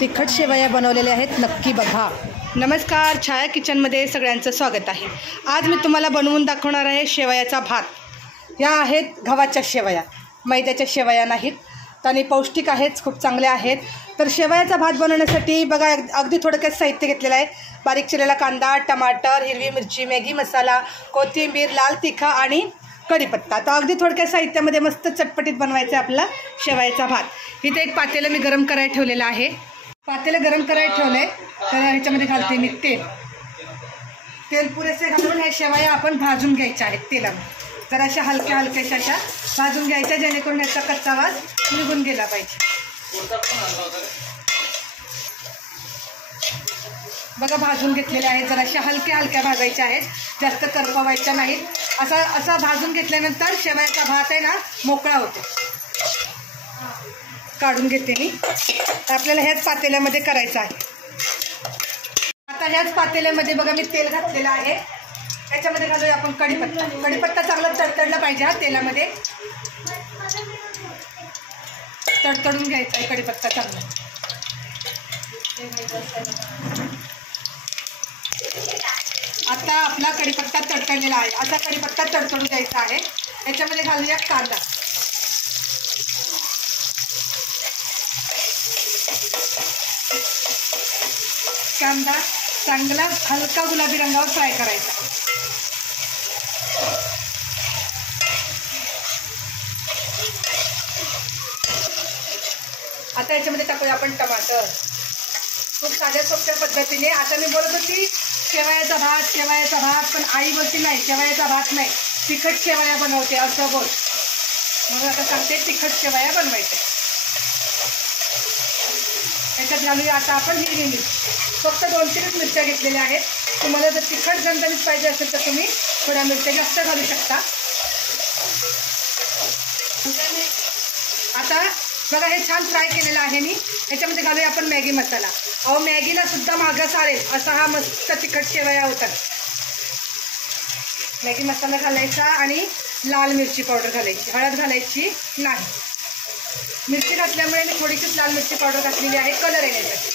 तिखट शेवया बनवलेल्या आहेत, नक्की बघा। नमस्कार, छाया किचनमध्ये सगळ्यांचं स्वागत आहे। आज मी तुम्हाला बनवून दाखवणार आहे शेवयाचा भात। या आहेत गव्हाच्या शेवया, मैद्याच्या शेवया नाहीत आणि पौष्टिक आहेत, खूप चांगल्या आहेत। तर शेवयाचा भात बनवण्यासाठी बघा अगदी थोडक्यात साहित्य घेतलेलं आहे। बारीक चिरलेला कांदा, टमाटर, हिरवी मिरची, मॅगी मसाला, कोथिंबीर, लाल तिखट आणि कढीपत्ता। तर अगदी थोडक्यात साहित्यामध्ये मस्त चटपटीत बनवायचं आहे आपला शेवयाचा भात। इथे एक पातेलं मी गरम करायला ठेवलेलं आहे। पातेलं गरम करायला ठेवलंय तर ह्याच्यामध्ये घालते मी तेल पुरेसे घालून ह्या शेवया आपण भाजून घ्यायच्या आहेत तेलामध्ये। जराशा हलक्या हलक्याशा अशा भाजून घ्यायच्या, जेणेकरून ह्याचा कच्चा वास निघून गेला पाहिजे। बघा भाजून घेतलेल्या आहेत, जराशा हलक्या हलक्या भाजायच्या आहेत, जास्त करपवायच्या नाहीत। असा भाजून घेतल्यानंतर शेवयाचा भात आहे ना मोकळा होतो। काढून घेते मी। आपल्याला ह्याच पातेल्यामध्ये करायचं आहे। आता ह्याच पातेल्यामध्ये बघा मी तेल घातलेलं आहे। त्याच्यामध्ये घालूया आपण कढीपत्ता। कढीपत्ता चांगला तडतडला पाहिजे हा तेलामध्ये, तडतडून घ्यायचा आहे कढीपत्ता चांगला। आता आपला कढीपत्ता तडतडलेला आहे, असा कढीपत्ता तडतडून द्यायचा आहे। याच्यामध्ये घालूया कांदा। कांदा चांगला हलका गुलाबी रंगावर फ्राय करायचा। आता याच्यामध्ये टाकूया आपण टमाटर, खूप साध्या सोप्या पद्धतीने। आता मी बोलत होती शेवयाचा भात, पण आई बोलते नाही शेवयाचा भात नाही, तिखट शेवया बनवते असं बोल। म्हणून आता सांगते तिखट शेवया बनवायचे। याच्यात घालूया आता आपण हिरवी मिरची, फक्त 2-3 मिरच्या घेतलेल्या आहेत। तुम्हाला जर तिखट झणझणीत पाहिजे असेल तर तुम्ही थोड्या मिरच्या जास्त घालू शकता। आता बघा हे छान फ्राय केलेलं आहे मी। याच्यामध्ये घालूया आपण मॅगी मसाला। अहो मॅगीला सुद्धा मागं सारेल असा हा मस्त तिखट शेवया होतात। मॅगी मसाला घालायचा आणि लाल मिरची पावडर घालायची, हळद घालायची नाही। मिरची घातल्यामुळे मी थोडीशीच लाल मिरची पावडर घातलेली आहे कलर येण्यासाठी।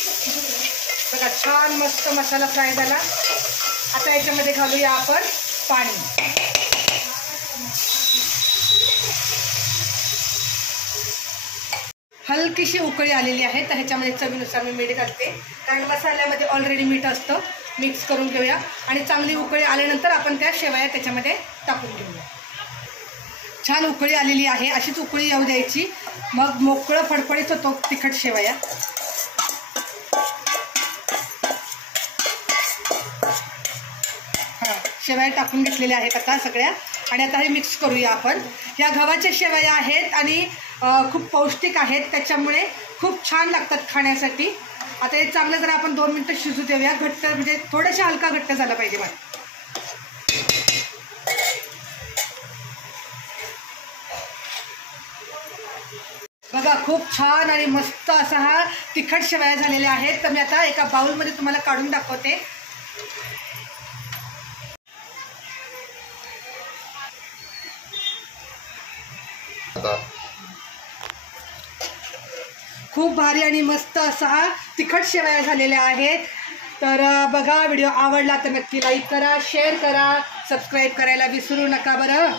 बघा छान मस्त मसाला फ्राय झाला। आता याच्यामध्ये घालूया आपण पाणी। हलकीशी उकळी आलेली आहे, तर ह्याच्यामध्ये चवीनुसार मी मीठ घालते, कारण मसाल्यामध्ये ऑलरेडी मीठ असतं। मिक्स करून घेऊया आणि चांगली उकळी आल्यानंतर आपण त्या शेवया त्याच्यामध्ये टाकून घेऊया। छान उकळी आलेली आहे, अशीच उकळी येऊ द्यायची, मग मोकळं फडफडीत होतो तिखट शेवया। शेवया टाकून घेतलेल्या आहेत आता सगळ्या, आणि आता हे मिक्स करूया आपण। ह्या गव्हाच्या शेवया आहेत आणि खूप पौष्टिक आहेत, त्याच्यामुळे खूप छान लागतात खाण्यासाठी। आता हे चांगलं जरा आपण 2 मिनटं शिजू देऊया। घट्ट म्हणजे थोडंसं हलका घट्ट झाला पाहिजे मला। बघा खूप छान आणि मस्त असा हा तिखट शेवया झालेल्या आहेत। तर मी आता एका बाउलमध्ये तुम्हाला काढून दाखवते। खूप भारी आणि मस्त असा हा तिखट शेवया झालेल्या आहेत। तर बघा व्हिडिओ आवडला तर नक्की लाईक करा, शेअर करा, सबस्क्राईब करायला विसरू नका बरं।